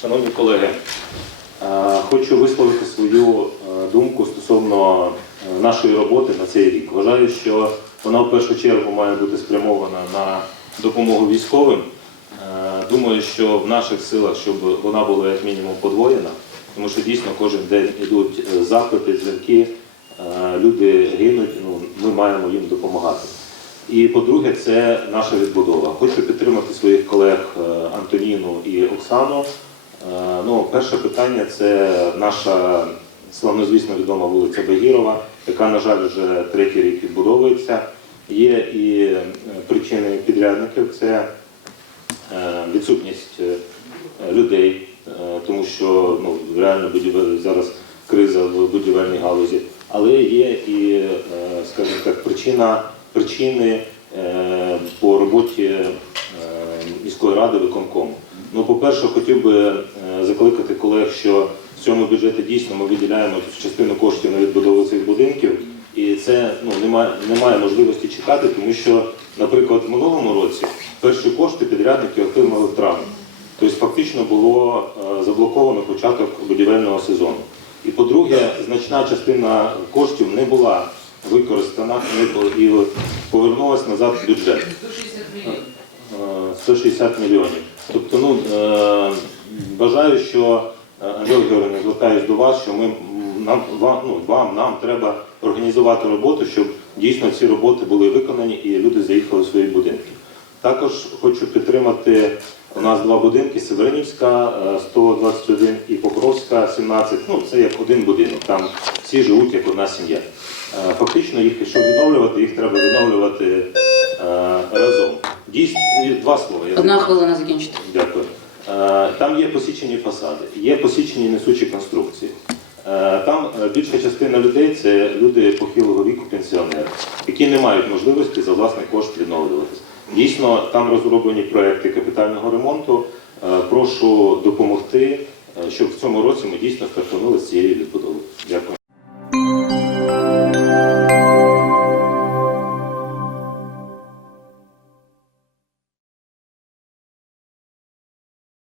Шановні колеги, е, хочу висловити свою е, думку стосовно е, нашої роботи на цей рік. Вважаю, що вона в першу чергу має бути спрямована на допомогу військовим. Думаю, що в наших силах, щоб вона була як мінімум подвоєна, тому що дійсно кожен день йдуть запити, дзвінки, люди гинуть, ну, ми маємо їм допомагати. І по-друге, це наша відбудова. Хочу підтримати своїх колег Антоніну і Оксану. Е, Ну, перше питання це наша славнозвісно відома вулиця Багірова, яка, на жаль, вже третій рік відбудовується. Є і е, причини підрядників це е, відсутність людей, тому що ну, реально зараз криза в будівельній галузі, але є і, скажімо так, причина, причини по роботі міської ради виконкому. Ну, по-перше, хотів би е, закликати колег, що в цьому бюджеті дійсно ми виділяємо частину коштів на відбудову цих будинків, і це ну, немає, немає можливості чекати, тому що, наприклад, в минулому році перші кошти підрядники отримали в травні. Тобто фактично було е, заблоковано початок будівельного сезону. І по-друге, значна частина коштів не була використана не було- і повернулася назад в бюджет. 160 мільйонів. Е, 160 мільйонів. Тобто, ну е, бажаю, що е, Анжела Георгіївна, звертаюсь до вас, що ми нам вам, ну, вам нам треба організувати роботу, щоб дійсно ці роботи були виконані і люди заїхали в свої будинки. Також хочу підтримати. У нас два будинки: Северинівська е, 121 і Покровська 17. Ну це як один будинок. Там всі живуть як одна сім'я. Е, Фактично їх, щоб відновлювати, їх треба відновлювати е, разом. Дійсно, два слова. я Одна хвилина закінчити. Дякую. Е, Там є посічені фасади, є посічені несучі конструкції. Е, Там е, більша частина людей це люди похилого віку, пенсіонери, які не мають можливості за власний кошт відновлюватись. Дійсно, там розроблені проекти капітального ремонту. Прошу допомогти, щоб в цьому році ми дійсно стартанули з цієї відбудови. Дякую.